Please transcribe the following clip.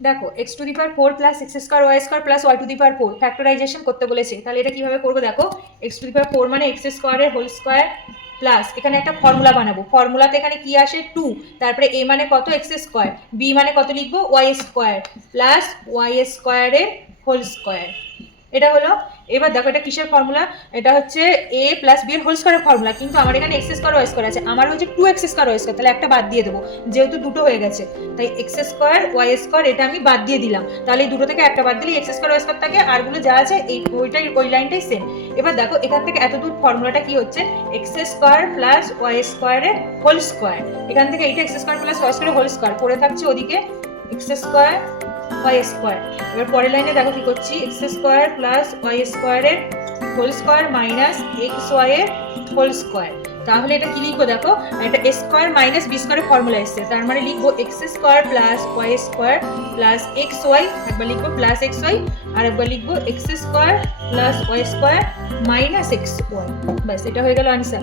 দেখো x to the power 4 plus x square y square plus y to the power 4 factorisation করতে বলেছে। তাহলে এটা কিভাবে করবো দেখো, এক্স টু দি পাওয়ার 4 মানে এক্স স্কোয়ারের হোল স্কোয়ার প্লাস এখানে একটা ফর্মুলা বানাবো, ফর্মুলাতে এখানে কি আসে 2, তারপরে এ মানে কত এক্স স্কোয়ার, বি মানে কত লিখবো ওয়াই স্কোয়ার প্লাস ওয়াই স্কোয়ারের হোল স্কোয়ার। এটা হলো। এবার দেখো এটা কিসের ফর্মুলা, এটা হচ্ছে এ প্লাস বি এর হোল স্কোয়ারের ফর্মুলা, কিন্তু আমার এখানে এক্স স্কোয়ার ওয়াই স্কোয়ার আছে, আমার হচ্ছে 2x স্কোয়ার ওয়াই স্কোয়ার, তাহলে একটা বাদ দিয়ে দেবো যেহেতু দুটো হয়ে গেছে, তাই এক্স স্কোয়ার ওয়াই স্কোয়ার এটা আমি বাদ দিয়ে দিলাম, তাহলে এই দুটো থেকে একটা বাদ দিলে এক্স স্কোয়ার ওয়াই স্কোয়ার থাকে, আরগুলো যা আছে এই ওইটাই ওই লাইনটাই সেম। এবার দেখো এখান থেকে এত দূর ফর্মুলাটা কি হচ্ছে, এক্স স্কোয়ার প্লাস ওয়াই স্কোয়ারের হোল স্কোয়ার, এখান থেকে এইটা এক্স স্কোয়ার প্লাস ওয়াই স্কোয়ারের হোল স্কোয়ার পড়ে থাকছে ওদিকে এক্স স্কোয়ার ওয়াই স্কোয়ার। এবার পরের লাইনে দেখো কি করছি, এক্স স্কোয়ার প্লাস ওয়াই স্কোয়ারের whole square minus x y এর হোল স্কোয়ার। তাহলে এটা কি লিখবো দেখো, এটা এ স্কোয়ার মাইনাস বি স্কোয়ারের ফর্মুলা এসছে, তার মানে লিখবো x square plus y square plus x y, একবার লিখবো প্লাস এক্স ওয়াই, আর একবার লিখবো x square plus y square minus x y. ব্যাস এটা হয়ে গেল আনসার।